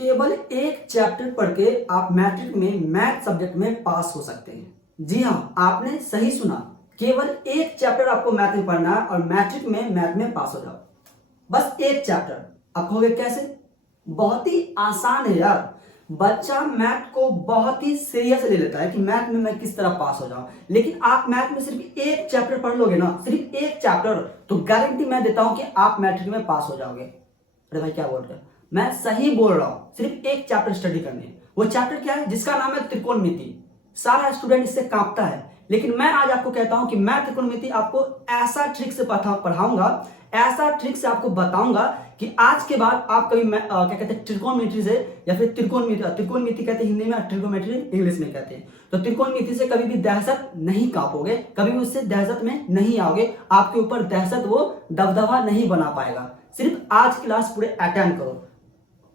केवल एक चैप्टर पढ़ के आप मैट्रिक में मैथ सब्जेक्ट में पास हो सकते हैं। जी हाँ, आपने सही सुना। केवल एक चैप्टर आपको मैथ में पढ़ना है और मैट्रिक में मैथ में पास हो जाओ। बस एक चैप्टर। आप कहोगे कैसे? बहुत ही आसान है यार। बच्चा मैथ को बहुत ही सीरियस ले लेता है कि मैथ में मैं किस तरह पास हो जाऊं, लेकिन आप मैथ में सिर्फ एक चैप्टर पढ़ लोगे ना, सिर्फ एक चैप्टर, तो गारंटी मैं देता हूं कि आप मैट्रिक में पास हो जाओगे। अरे भाई क्या बोल रहे हो? मैं सही बोल रहा हूं। सिर्फ एक चैप्टर स्टडी करनी है। वो चैप्टर क्या है? जिसका नाम है त्रिकोणमिति। सारा स्टूडेंट इससे कांपता है, लेकिन मैं आज आपको कहता हूं कि मैं त्रिकोणमिति आपको ऐसा ट्रिक से पढ़ाऊंगा, ऐसा ट्रिक से आपको बताऊंगा कि आज के बाद आप कभी क्या कहते हैं त्रिकोणमिति से, या फिर त्रिकोणमिति कहते हैं हिंदी में, ट्रिगोनोमेट्री इंग्लिश में कहते हैं, तो त्रिकोणमिति से कभी भी दहशत नहीं कांपोगे, कभी भी उससे दहशत में नहीं आओगे। आपके ऊपर दहशत वो दबदबा नहीं बना पाएगा। सिर्फ आज क्लास पूरे अटेंड करो।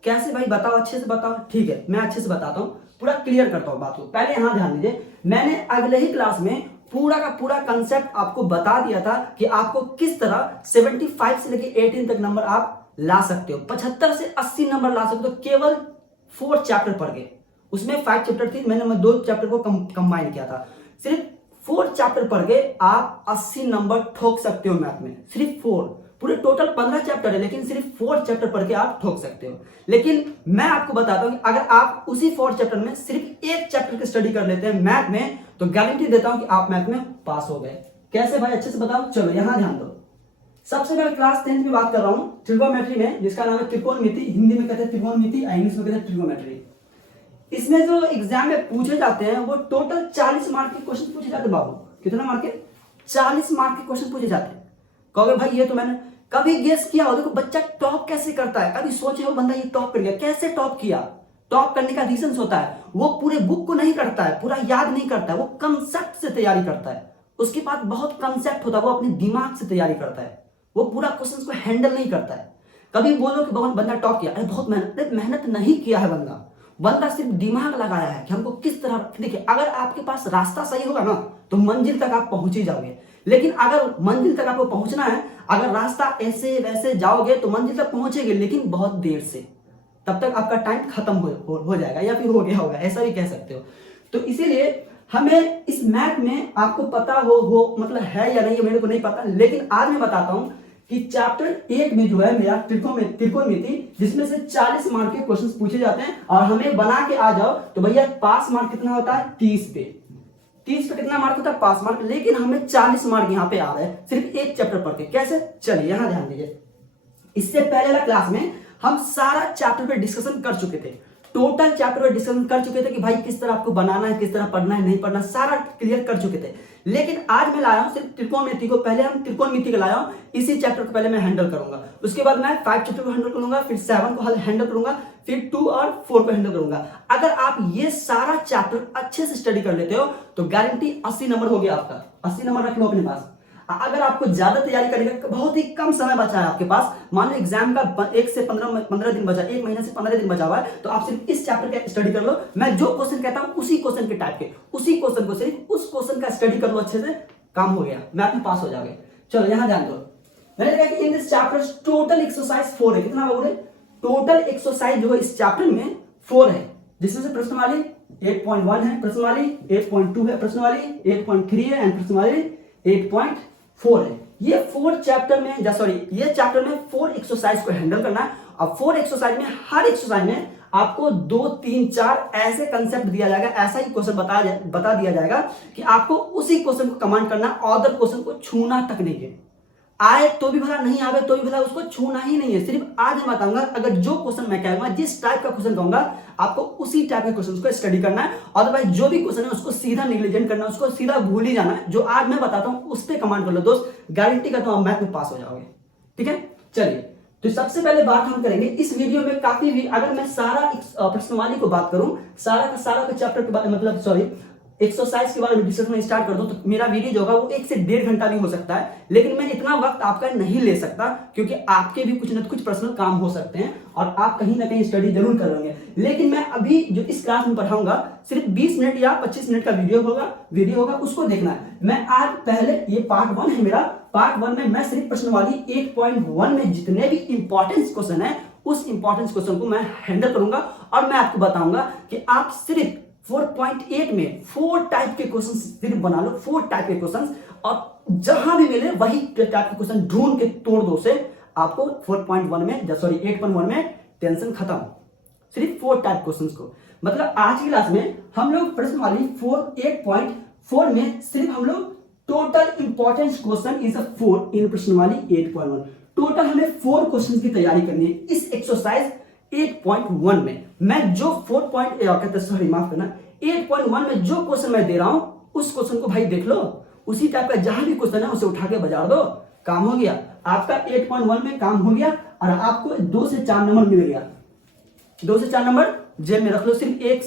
कैसे भाई बताओ, अच्छे से बताओ। ठीक है, मैं अच्छे से बताता हूँ, पूरा क्लियर करता हूँ बात को। पहले यहाँ ध्यान दीजिए, मैंने अगले ही क्लास में पूरा का पूरा कंसेप्ट आपको बता दिया था कि आपको किस तरह 75 से लेके 18 तक नंबर आप ला सकते हो, 75 से 80 नंबर ला सकते हो केवल 4 चैप्टर पढ़ के। उसमें 5 चैप्टर थी, मैंने 2 चैप्टर को कंबाइन किया था। सिर्फ 4 चैप्टर पढ़ के आप 80 नंबर ठोक सकते हो मैथ में। सिर्फ 4, पूरे टोटल 15 चैप्टर है, लेकिन सिर्फ 4 चैप्टर पढ़ के आप ठोक सकते हो। लेकिन मैं आपको बताता हूं कि अगर आप उसी 4 चैप्टर में सिर्फ एक चैप्टर की स्टडी कर लेते हैं मैथ में, तो गारंटी देता हूं कि आप मैथ में पास हो गए। कैसे भाई, अच्छे से बताओ। चलो यहां ध्यान दो। सबसे पहले क्लास 10th में बात कर रहा हूं ट्रिगोनोमेट्री में, जिसका नाम है त्रिकोणमिति। हिंदी में कहते हैं त्रिकोणमिति, इंग्लिश में कहते हैं ट्रिगोनोमेट्री। इसमें जो एग्जाम में पूछे जाते हैं वो टोटल 40 मार्क के क्वेश्चन पूछे जाते हैं। बाबू कितना मार्क के? 40 मार्क के क्वेश्चन पूछे जाते हैं। कहोगे भाई ये तो मैंने कभी गेस किया हो। देखो बच्चा टॉप कैसे करता है, कभी सोचे हो बंदा ये टॉप कर गया, कैसे टॉप किया? टॉप करने का रीजन होता है, वो पूरे बुक को नहीं करता है, पूरा याद नहीं करता है, वो कंसेप्ट से तैयारी करता है। उसके पास बहुत कंसेप्ट होता है, वो अपने दिमाग से तैयारी करता है, वो पूरा क्वेश्चन को हैंडल नहीं करता है। कभी बोलो कि बंदा टॉप किया, अरे बहुत मेहनत नहीं किया है बंदा सिर्फ दिमाग लगाया है कि हमको किस तरह। देखिए, अगर आपके पास रास्ता सही होगा ना, तो मंजिल तक आप पहुंच ही जाओगे। लेकिन अगर मंजिल तक आपको पहुंचना है, अगर रास्ता ऐसे वैसे जाओगे तो मंजिल तक पहुंचेंगे, लेकिन बहुत देर से। तब तक आपका टाइम खत्म हो जाएगा, या फिर हो गया होगा, ऐसा भी कह सकते हो। तो इसीलिए हमें इस मैथ में आपको पता हो मतलब है या नहीं, मेरे को नहीं पता, लेकिन आज मैं बताता हूं कि चैप्टर 1 में जो है मेरा त्रिकोणमिति, जिसमें से 40 मार्क के क्वेश्चन पूछे जाते हैं, और हमें बना के आ जाओ तो भैया पास मार्क कितना होता है? 30 पे। 30 पे कितना मार्क होता है? पास मार्क। लेकिन हमें 40 मार्क यहाँ पे आ रहे हैं सिर्फ एक चैप्टर पढ़ के। कैसे? चलिए यहां ध्यान दीजिए। इससे पहले वाला क्लास में हम सारा चैप्टर पे डिस्कशन कर चुके थे, टोटल चैप्टर पे डिस्कशन कर चुके थे कि भाई किस तरह आपको बनाना है, किस तरह पढ़ना है, नहीं पढ़ना, सारा क्लियर कर चुके थे। लेकिन आज मैं लाया हूं सिर्फ त्रिकोणमिति को। पहले हम त्रिकोणमिति को लाया हूं, इसी चैप्टर को पहले मैं हैंडल करूंगा। उसके बाद मैं 5 चैप्टर को हैंडल करूंगा, फिर 7 को हैंडल करूंगा, फिर 2 और 4 को हैंडल करूंगा। अगर आप ये सारा चैप्टर अच्छे से स्टडी कर लेते हो तो गारंटी 80 नंबर हो गया आपका। 80 नंबर रख लो अपने पास। अगर आपको ज्यादा तैयारी करने का बहुत ही कम समय बचा है आपके पास, मान लो एग्जाम का 1 से 15 दिन बचा, 1 महीने से 15 दिन बचा हुआ है, तो आप सिर्फ इस चैप्टर का स्टडी कर लो। मैं जो क्वेश्चन कहता हूं उसी क्वेश्चन के टाइप के, उसी क्वेश्चन को, सिर्फ उस क्वेश्चन का स्टडी कर लो अच्छे से, काम हो गया, मैथ में पास हो जाओगे। चलो यहां ध्यान दो। मैंने कहा कि in this chapter total exercise 4 है। कितना बोले? टोटल एक्सरसाइज जो है इस चैप्टर में 4 है, जिसमें से प्रश्नवाली 8.1 है, प्रश्नवाली 8.2 है, प्रश्नवाली 8.3 है, एंड प्रश्नवाली 8.4 है। ये 4 चैप्टर में, ये चैप्टर में 4 एक्सरसाइज को हैंडल करना है। अब 4 एक्सरसाइज में, हर एक्सरसाइज में आपको 2, 3, 4 ऐसे कंसेप्ट दिया जाएगा, ऐसा ही क्वेश्चन बता दिया जाएगा कि आपको उसी क्वेश्चन को कमांड करना, अदर क्वेश्चन को छूना तक नहीं है। आए तो भी भला, नहीं आवे तो भी भला, उसको छूना ही नहीं है। सिर्फ आज मैं बताऊंगा, अगर जो क्वेश्चन मैं कहूंगा, जिस टाइप का क्वेश्चन कहूंगा, आपको उसी टाइप के क्वेश्चन को स्टडी करना है। अदरवाइज जो भी क्वेश्चन है उसको सीधा निग्लिजेंट करना है, उसको सीधा भूल ही जाना है। जो आज मैं बताता हूं उस पर कमांड कर लो दोस्त, गारंटी करता हूं आप मैथ में पास हो जाओगे। ठीक है, चलिए। तो सबसे पहले बात हम करेंगे इस वीडियो में, काफी भी अगर मैं सारा प्रश्नवाली को बात करूं, सारा का चैप्टर के बारे मतलब एक्सरसाइज के बारे में डिस्कशन स्टार्ट कर दो, तो मेरा वीडियो जो होगा वो 1 से 1.5 घंटा भी हो सकता है। लेकिन मैं इतना वक्त आपका नहीं ले सकता, क्योंकि आपके भी कुछ न कुछ पर्सनल काम हो सकते हैं और आप कहीं ना कहीं स्टडी जरूर करेंगे। लेकिन मैं अभी जो इस क्लास में पढ़ाऊंगा, सिर्फ 20 मिनट या 25 मिनट का वीडियो होगा, उसको देखना है। मैं आज पहले, ये पार्ट 1 है मेरा, पार्ट 1 में मैं सिर्फ प्रश्नवाली 8.1 में जितने भी इंपॉर्टेंट क्वेश्चन है उस इंपॉर्टेंस क्वेश्चन को मैं हैंडल करूंगा और मैं आपको बताऊंगा कि आप सिर्फ 4.8 में 4 टाइप के क्वेश्चन सिर्फ बना लो, 4 टाइप के क्वेश्चन, और जहां भी मिले वही टाइप के क्वेश्चन ढूंढ के तोड़ दो से आपको 8.1 में टेंशन खत्म। सिर्फ 4 टाइप क्वेश्चंस को, मतलब आज की क्लास में हम लोग प्रश्न वाली 8.4 में सिर्फ हम लोग टोटल इंपॉर्टेंस क्वेश्चन इज 4 इन प्रश्न वाली 8.1 टोटल हमें 4 क्वेश्चन की तैयारी करनी है इस एक्सरसाइज 8.1 में। मैं जो 8.1 में जो क्वेश्चन मैं दे रहा हूं उस क्वेश्चन को भाई देख लो, उसी टाइप का जहां भी क्वेश्चन है उसे उठा के बजा दो, काम हो गया आपका। 8.1 में काम हो गया और आपको 2 से 4 नंबर मिल गया। 2 से 4 नंबर जेब में रख लो, सिर्फ एक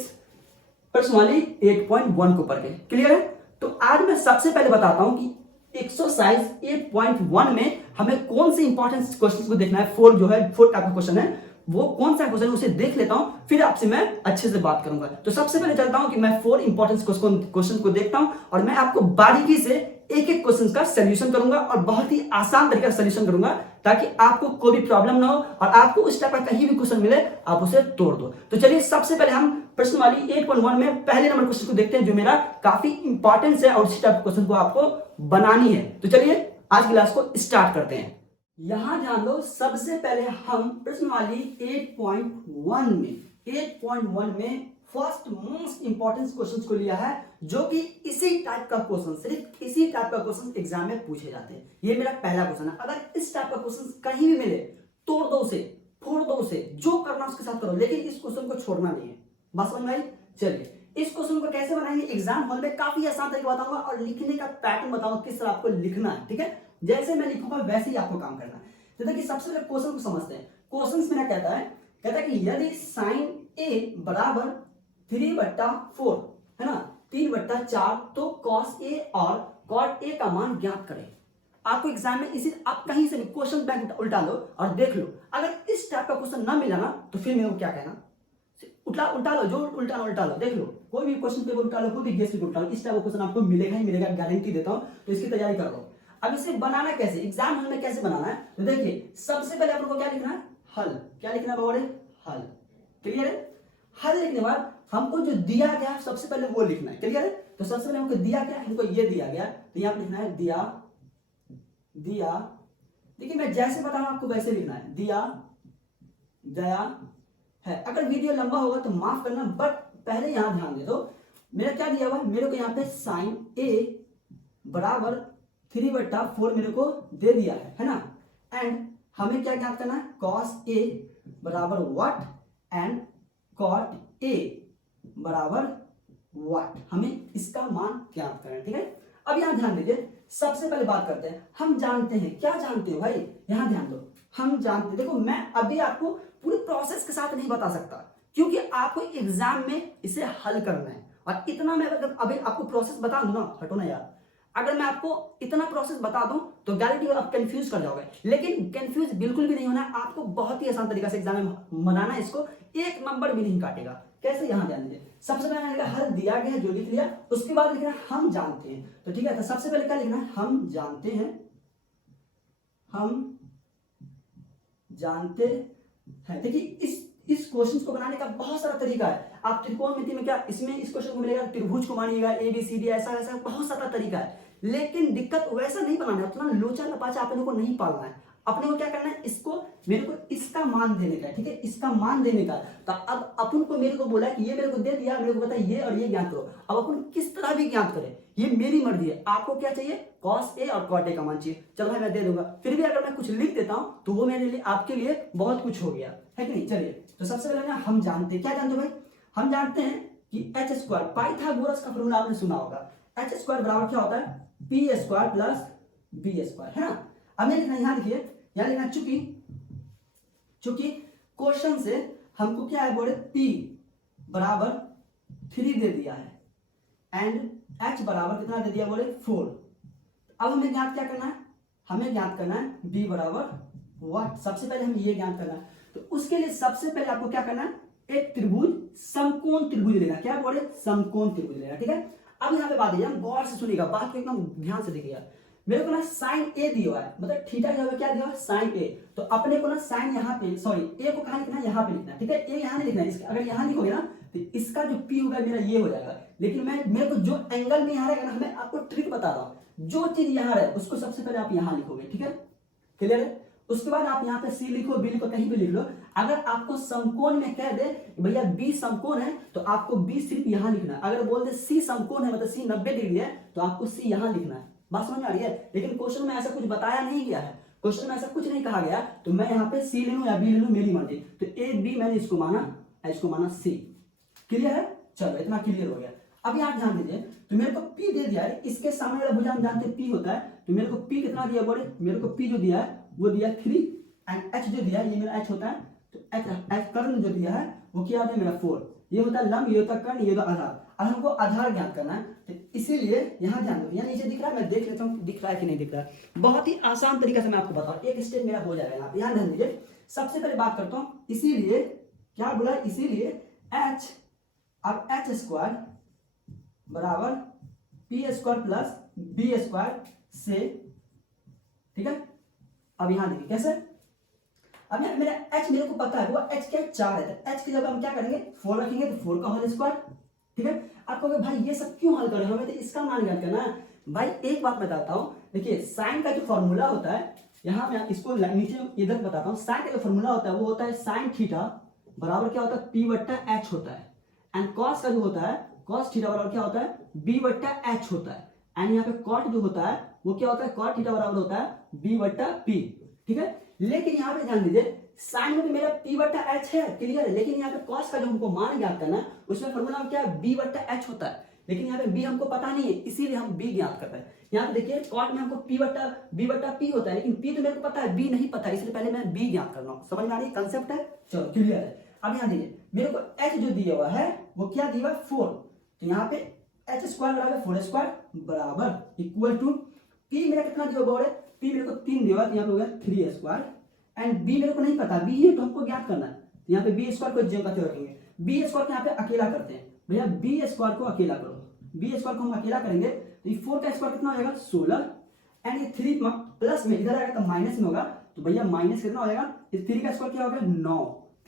प्रश्न वाली 8.1 को पढ़ के। क्लियर है? तो आज मैं सबसे पहले बताता हूं कि एक्सरसाइज 8.1 में हमें कौन से इंपॉर्टेंट क्वेश्चन को देखना है। 4 जो है 4 टाइप का क्वेश्चन है, वो कौन सा क्वेश्चन उसे देख लेता हूं, फिर आपसे मैं अच्छे से बात करूंगा। तो सबसे पहले चलता हूं कि मैं 4 इंपॉर्टेंट क्वेश्चन को देखता हूं और मैं आपको बारीकी से एक एक क्वेश्चन का सोल्यूशन करूंगा और बहुत ही आसान तरीके से सोल्यूशन करूंगा ताकि आपको कोई भी प्रॉब्लम ना हो और आपको उस टाइप का कहीं भी क्वेश्चन मिले आप उसे तोड़ दो। तो चलिए सबसे पहले हम प्रश्न वाली 8.1 में पहले नंबर क्वेश्चन को देखते हैं जो मेरा काफी इंपॉर्टेंट है और उसी टाइप क्वेश्चन को आपको बनानी है। तो चलिए आज की क्लास को स्टार्ट करते हैं। यहां ध्यान दो, सबसे पहले हम प्रश्न वाली 8.1 में फर्स्ट मोस्ट इंपॉर्टेंट क्वेश्चन को लिया है जो कि इसी टाइप का क्वेश्चन, सिर्फ इसी टाइप का क्वेश्चन एग्जाम में पूछे जाते हैं। ये मेरा पहला क्वेश्चन है। अगर इस टाइप का क्वेश्चन कहीं भी मिले तोड़ दो उसे, फोड़ दो उसे, जो करना उसके साथ करो, लेकिन इस क्वेश्चन को छोड़ना नहीं है। बात समझ में आई? चलिए इस क्वेश्चन को कैसे बनाएंगे एग्जाम हॉल में काफी आसान तरीका बताऊंगा और लिखने का पैटर्न बताऊंगा किस तरह आपको लिखना है। ठीक है, जैसे मैं लिखूंगा वैसे ही आपको काम करना है। तो देखिए सबसे पहले क्वेश्चन को समझते हैं। क्वेश्चन मेरा कहता है कि यदि साइन ए बराबर 3/4 है ना, 3/4, तो कॉस ए और कॉट ए का मान ज्ञात करें। आपको एग्जाम में इसी, आप कहीं से भी क्वेश्चन बैंक उल्टा लो और देख लो, अगर इस टाइप का क्वेश्चन ना मिला ना तो फिर मेरे को क्या कहना, उल्टा लो, जो उल्टा लो, देख लो, कोई भी क्वेश्चन पेपर उल्टा लो, कोई भी गेस पेपर उल्टा लो, इस टाइप का क्वेश्चन आपको मिलेगा ही मिलेगा, गारंटी देता हूं। तो इसकी तैयारी कर लो। अब इसे बनाना कैसे, एग्जाम हॉल में कैसे बनाना है, तो देखिए सबसे पहले आप लोगों को क्या लिखना है, हल। क्या लिखना है बाबा? हल। क्लियर है? हल लिखने के बाद हमको जो दिया गया है सबसे पहले वो लिखना है। क्लियर है? तो सबसे पहले हमको दिया क्या, हमको ये दिया गया, तो यहाँ पे लिखना है दिया। देखिए मैं जैसे बता रहा हूं आपको वैसे लिखना है, दिया गया है। अगर वीडियो लंबा होगा तो माफ करना, बट पहले यहां ध्यान दे दो। मेरा क्या दिया हुआ है, मेरे को यहाँ पे साइन ए बराबर 3/4 मेरे को दे दिया है ना। एंड हमें क्या ज्ञात करना है, कॉस ए बराबर व्हाट एंड कॉट ए बराबर व्हाट, हमें इसका मान ज्ञात करना है। ठीक है, अब यहां ध्यान दीजिए, सबसे पहले बात करते हैं। हम जानते हैं, क्या जानते हो भाई, यहां ध्यान दो, हम जानते हैं। देखो मैं अभी आपको पूरी प्रोसेस के साथ नहीं बता सकता क्योंकि आपको एग्जाम में इसे हल करना है और इतना मैं अभी आपको प्रोसेस बता दूं ना, हटो ना यार, अगर मैं आपको इतना प्रोसेस बता दूं तो गारंटी आप कंफ्यूज कर जाओगे। लेकिन कंफ्यूज बिल्कुल भी नहीं होना है, आपको बहुत ही आसान तरीका से एग्जाम में मनाना है इसको, एक नंबर भी नहीं काटेगा। कैसे, यहां ध्यान दीजिए, सबसे पहले मैंने हल दिया गया है जो लिख लिया, उसके बाद लिखना है हम जानते हैं। तो ठीक है, तो सबसे पहले क्या लिखना है, हम जानते हैं, हम जानते हैं। देखिए इस क्वेश्चन को बनाने का बहुत सारा तरीका है। आप त्रिकोणमिति में क्या इसमें इस क्वेश्चन को मिलेगा, त्रिभुज को मानिएगा, ABCD, ऐसा बहुत सारा तरीका है। लेकिन दिक्कत वैसा नहीं बनाना है, उतना लोचा लपाचा आप लोगों को नहीं पालना है। अपने को क्या करना है, इसको मेरे को इसका मान देने का है। ठीक है, इसका मान देने का। तो अब अपन को मेरे को बोला कि ये मेरे को दे दिया, मेरे को पता है ये और ये ज्ञात करो। अब अपन किस तरह भी ज्ञात करें ये मेरी मर्जी है। आपको क्या चाहिए, कॉस ए और कॉट ए का मान चाहिए। चलो भाई मैं दे दूंगा, फिर भी अगर मैं कुछ लिख देता हूं तो वो मेरे लिए, आपके लिए बहुत कुछ हो गया है कि नहीं। चलिए तो सबसे पहले ना हम जानते हैं, क्या जानते हो भाई, हम जानते हैं कि h², पाइथागोरस का फॉर्मूला आपने सुना होगा, h² बराबर क्या होता है, p² प्लस b², है ना। अब मैं लिखना, यहां लिखिए, यहां लिखना चूंकि क्वेश्चन से हमको क्या है बोले, p बराबर 3 दे दिया है एंड h बराबर कितना दे दिया बोले 4। अब हमें ज्ञात क्या करना है, हमें ज्ञात करना है b बराबर व्हाट। सबसे पहले हमें ये ज्ञात करना है, तो उसके लिए सबसे पहले आपको क्या करना है, एक त्रिभुज, समकोण त्रिभुज लेना। क्या बोले, समकोण त्रिभुज लेना। ठीक है, अब यहाँ पे बात है, गौर से सुनिएगा, बात को एकदम ध्यान से देखिएगा। मेरे को ना साइन ए दिया हुआ है, मतलब थीटा जो है क्या दिया हुआ है, साइन ए। तो अपने को ना साइन यहाँ पे, सॉरी ए को कहाँ लिखना है, यहाँ पे लिखना है, ठीक है। ए यहाँ नहीं लिखना है, अगर यहाँ लिखोगे ना तो इसका जो पी होगा मेरा ये हो जाएगा। लेकिन मेरे को जो एंगल में यहाँ रहेगा ना, मैं आपको ट्रिक बता रहा हूँ, जो चीज यहाँ रहे उसको सबसे पहले आप यहाँ लिखोगे, ठीक है, क्लियर है। उसके बाद आप यहाँ पे सी लिखो, बी लिखो, कहीं भी लिख लो। अगर आपको समकोण में कह दे भैया बी समकोण है तो आपको बी सिर्फ यहाँ लिखना है। अगर बोल दे सी समकोण है, मतलब सी 90 डिग्री है, तो आपको सी यहाँ लिखना है। बात समझ में आ रही है। लेकिन क्वेश्चन में ऐसा कुछ बताया नहीं गया है, क्वेश्चन में ऐसा कुछ नहीं कहा गया, तो मैं यहाँ पे सी ले लूँ या बी ले लूँ, मेरी मर्जी। तो ए बी मैंने इसको माना सी। क्लियर है, चलो इतना क्लियर हो गया। अब यहाँ ध्यान दीजिए, तो मेरे को P दे दिया है, इसके सामने वाला भुजा हम जानते हैं P होता है, तो मेरे को P कितना दिया बोले, मेरे को P जो दिया है वो दिया 3 एंड H जो दिया है ये मेरा H होता है। तो H कर्ण जो दिया है वो क्या होता है मेरा 4। ये होता है लंब, ये होता है कर्ण, ये होता है आधार। अब हमको आधार ज्ञात करना है, तो इसीलिए यहाँ ध्यान दो, यहाँ नीचे दिख रहा है, मैं देख लेता हूँ दिख रहा है कि नहीं दिख रहा है। बहुत ही आसान तरीके से मैं आपको बताऊँ, एक स्टेप मेरा हो जाएगा यहाँ पे। यहाँ ध्यान दीजिए, सबसे पहले बात करता हूँ, इसीलिए क्या बोला, इसीलिए H, अब H स्क्वायर बराबर P square plus B square से, ठीक है। अब यहां देखिए कैसे, अब यहाँ मेरा h मेरे को पता है वो h क्या 4 है, तो h की जगह हम क्या करेंगे 4 रखेंगे, तो 4 का होल स्क्वायर, ठीक है। आप कहोगे भाई ये सब क्यों हल कर रहे हो, हमें तो इसका मान ज्ञात करना है। भाई एक बात बताता हूँ, देखिए साइन का जो फॉर्मूला होता है, यहाँ मैं इसको नीचे इधर बताता हूँ, साइन का जो फॉर्मूला होता है वो होता है साइन थीटा बराबर क्या होता है p बट्टा h होता है, एंड कॉस का जो होता है कॉस थीटा बराबर क्या होता है b बट्टा h होता है, एंड यहाँ पे कॉट जो होता है वो क्या होता है कॉट थीटा बराबर होता है b बट्टा p, ठीक है। लेकिन यहाँ पे ध्यान दीजिए, साइन में तो मेरा p बट्टा h है, क्लियर है। लेकिन यहाँ पे कॉस का जो हमको मान ज्ञात करना है उसमें फॉर्मूला क्या है b बट्टा h होता है, लेकिन यहाँ पे b हमको पता नहीं है, इसीलिए हम b ज्ञात करते हैं। यहाँ पे देखिए कॉट में हमको b बट्टा p होता है, लेकिन p तो मेरे को पता है, b नहीं पता है, इसलिए पहले मैं b ज्ञात कर रहा हूँ। समझ में आ रही है कंसेप्ट है, चलो क्लियर है। अब यहाँ देखिए मेरे को h जो दिया हुआ है वो क्या दिया हुआ है 4, तो यहाँ पे h स्क्वायर बराबर 4 स्क्वायर बराबर इक्वल टू p मेरा कितना दिया हुआ है, p मेरे को 3 दिया हुआ है, यहाँ पे हो गया 3 स्क्वायर, एंड b मेरे को नहीं पता, b है तो हमको ज्ञात करना है, तो यहाँ पे b स्क्वायर को ज्यों करते रखेंगे, b स्क्वायर को यहाँ पे अकेला करते हैं, भैया b स्क्वायर को अकेला करो, b स्क्वायर को हम अकेला करेंगे तो ये 4 का स्क्वायर कितना हो जाएगा 16, एंड ये 3 प्लस में इधर आएगा तो माइनस में होगा, तो भैया माइनस कितना हो जाएगा, इस 3 का स्क्वायर क्या हो गया 9,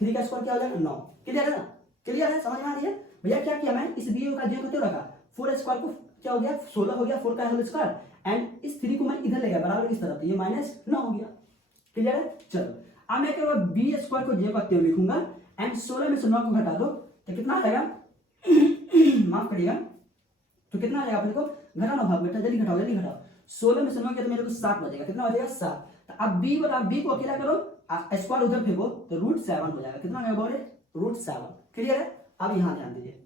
3 का स्क्वायर क्या हो जाएगा 9। क्लियर है ना, क्लियर है, समझ में आ रही है। भैया क्या किया मैं, इस b का ज्यों करते रखा, 4 स्क्वायर को क्या हो गया 16 हो गया, 4 का होल स्क्वायर, एंड इस 3 को मैं इधर ले गया बराबर इस तरफ, तो ये माइनस 9 हो गया। क्लियर है, चलो अब मैं क्या करूंगा बी स्क्वायर को ज्यों करते हुए लिखूंगा, एंड 16 में से 9 को घटा दो तो कितना आ जाएगा माफ करिएगा, तो कितना आ जाएगा अपने को, घटाना भाग बेटा, जल्दी घटाओ जल्दी घटाओ, 16 में से 9 किया तो मेरे को 7 बचेगा, कितना बचेगा 7। तो अब b बराबर b को अकेला करो, स्क्वायर उधर फेंको तो √7 हो जाएगा, कितना आ जाएगा √7। क्लियर है। अब यहाँ ध्यान दीजिए,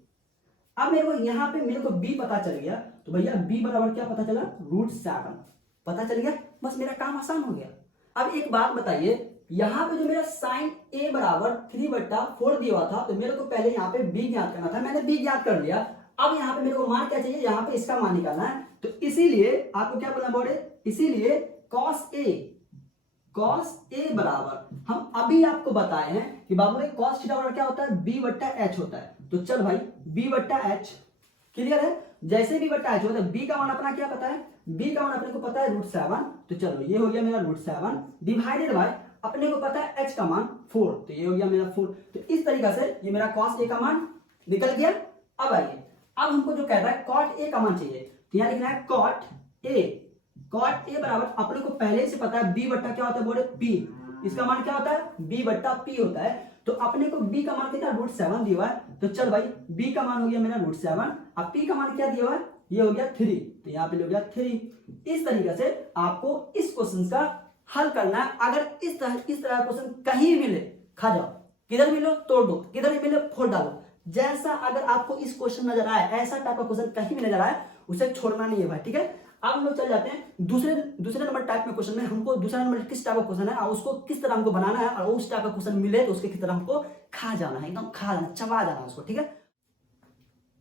अब मेरे को यहाँ पे मेरे को b पता चल गया, तो भैया b बराबर क्या पता चला √7 पता चल गया, बस मेरा काम आसान हो गया। अब एक बात बताइए, यहाँ पे जो मेरा साइन a बराबर 3/4 दिया हुआ था, तो मेरे को पहले यहाँ पे b ज्ञात करना था, मैंने b ज्ञात कर लिया। अब यहाँ पे मेरे को मान क्या चाहिए, यहाँ पे इसका मान निकालना है, तो इसीलिए आपको क्या बोलना बोले, इसीलिए cos a बराबर हम अभी आपको बताए हैं कि बाबू ने cos थीटा बराबर क्या होता है b बट्टा h होता है, तो चल भाई b बट्टा h, क्लियर है। जैसे b बट्टा h होता है, b का मान अपना क्या पता है, b का मान अपने को पता है √7, तो चलो ये हो गया मेरा √7 डिवाइडेड बाय अपने को पता है h का मान 4, तो ये हो गया मेरा 4। तो इस तरीके से ये मेरा cos a का मान निकल गया। अब आइए, अब हमको जो कह रहा है cot a का मान चाहिए, तो यहाँ लिखना है cot a बराबर अपने को पहले से पता है b बट्टा क्या होता है बोले p, इसका मान क्या होता है b बट्टा p होता है, तो अपने को b का मान कितना √7 दिया हुआ है, तो चल भाई b का मान हो गया मेरा √7, अब p का मान क्या दिया हुआ है, ये हो गया 3, तो यहाँ पे हो गया 3। इस तरीके से आपको इस क्वेश्चन का हल करना है। अगर इस तरह क्वेश्चन कहीं मिले खा जाओ, किधर मिलो तोड़ दो, किधर भी मिले फोड़ डालो, जैसा अगर आपको इस क्वेश्चन नजर आए, ऐसा टाइप का क्वेश्चन कहीं भी नजर आए उसे छोड़ना नहीं है भाई, ठीक है। अब हम लोग चल जाते हैं दूसरे नंबर टाइप में क्वेश्चन में, हमको दूसरा नंबर किस टाइप का क्वेश्चन है और उसको किस तरह हमको बनाना है, और उस टाइप का क्वेश्चन मिले तो उसके किस तरह हमको खा जाना है, एकदम खा जाना, चबा जाना उसको, ठीक है।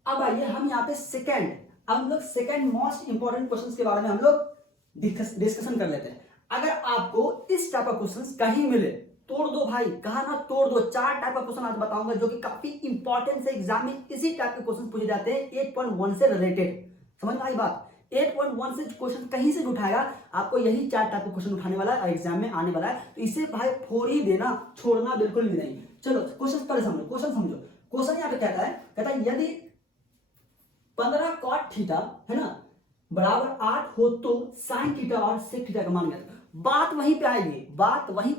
अब आइए हम यहाँ पे हम लोग सेकंड मोस्ट इंपॉर्टेंट क्वेश्चन के बारे में हम लोग डिस्कशन कर लेते हैं। अगर आपको इस टाइप का क्वेश्चन कहीं मिले तोड़ दो भाई, कहा ना तोड़ दो। 4 टाइप का क्वेश्चन आज बताऊंगा जो कि काफी इंपॉर्टेंट से एग्जाम में इसी टाइप के क्वेश्चन पूछे जाते हैं 8.1 से रिलेटेड। समझ में आई बात, 8.1 से क्वेश्चन कहीं से भी उठाएगा, आपको यही 4 टाइप का क्वेश्चन उठाने वाला है और एग्जाम में आने वाला है, तो इसे भाई फोड़ ही देना, छोड़ना बिल्कुल भी नहीं। चलो क्वेश्चन पहले समझो, क्वेश्चन यहाँ पे कहता है यदि 15 cot थीटा है ना बराबर 8 हो तो sin थीटा और sec थीटा का मान ज्ञात। बात वहीं पे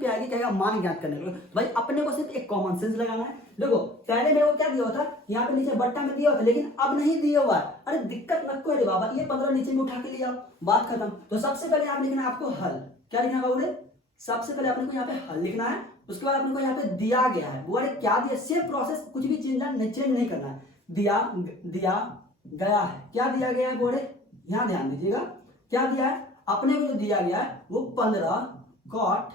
आएगी क्या मान ज्ञात करने को। भाई अपने को सिर्फ एक कॉमन सेंस लगाना है। देखो पहले मेरे को क्या दिया हुआ था, यहाँ पे नीचे बट्टा में दिया हुआ था, लेकिन अब नहीं दिया हुआ है। अरे दिक्कत मत कोई रे बाबा, ये 15 नीचे में उठा के ले आओ, बात खत्म। तो सबसे पहले आप लिखना है आपको हल। क्या लिखना है बाबू? सबसे पहले अपने को यहाँ पे हल लिखना है, उसके बाद अपने को यहाँ पे दिया गया है, वो क्या दिया, सेम प्रोसेस, कुछ भी चेंज नहीं करना है। दिया गया है, क्या दिया गया है बोले, यहाँ ध्यान दीजिएगा, क्या दिया है अपने को, जो दिया गया है वो 15 cot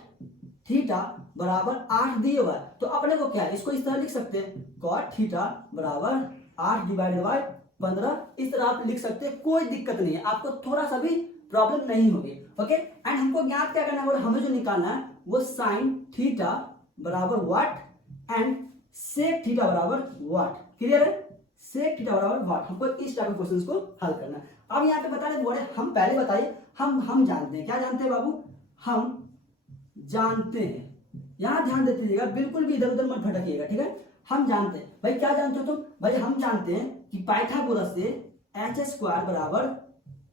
थीटा बराबर 8 दिए हुआ है। तो अपने को क्या है, इसको इस तरह लिख सकते हैं, cot थीटा बराबर 8 डिवाइडेड बाय 15, इस तरह आप लिख सकते हैं, कोई दिक्कत नहीं है, आपको थोड़ा सा भी प्रॉब्लम नहीं होगी। ओके, एंड हमको ज्ञात क्या करना है, हमें जो निकालना है वो sin थीटा बराबर व्हाट एंड sec थीटा बराबर व्हाट। क्लियर है? sec थीटा बराबर व्हाट, हमको इस टाइप के क्वेश्चंस को हल करना है। अब यहाँ पे बता रहे बोले, हम पहले बताइए, हम जानते हैं, क्या जानते हैं बाबू, हम जानते हैं, यहाँ ध्यान देते रहिएगा, बिल्कुल भी इधर उधर मत भटकिएगा, ठीक है। हम जानते हैं, भाई क्या जानते हो तुम? भाई हम जानते हैं कि पाइथागोरस से एच स्क्वायर बराबर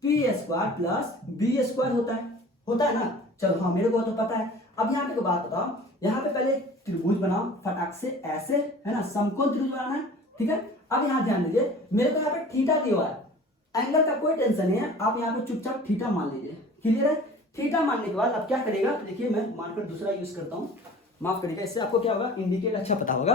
P square plus B square होता है ना। चलो हाँ, मेरे को तो पता है। अब यहाँ पे बात बताओ, यहाँ पे पहले त्रिभुज बनाओ फटाक से, ऐसे है ना, समकोण त्रिभुज बनाना है, ठीक है। अब यहाँ ध्यान दीजिए, मेरे को यहाँ पे थीटा दिया हुआ है, एंगल का कोई टेंशन नहीं है, आप यहाँ पे चुपचाप थीटा मान लीजिए। क्लियर है? थीटा मानने के बाद अब क्या करेगा, देखिए मैं मानकर दूसरा यूज करता हूँ, माफ करिएगा, इससे आपको क्या होगा, इंडिकेट अच्छा पता होगा।